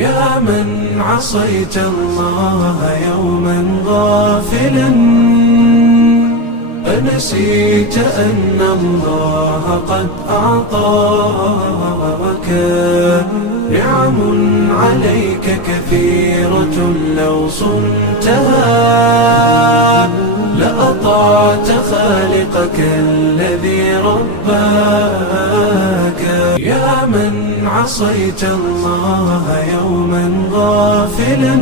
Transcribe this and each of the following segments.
يا من عصيت الله يوما غافلا، أنسيت أن الله قد أعطاك نعم عليك كثيرة، لو صنتها لأطعت خالقك الذي رباك. يا من عصيت الله يوما غافلا،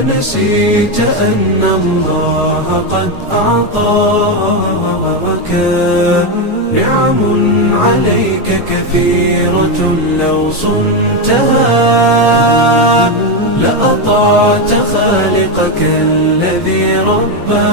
أنسيت أن الله قد أعطاك نعم عليك كثيرة، لو صنتها لأطعت خالقك الذي رباك.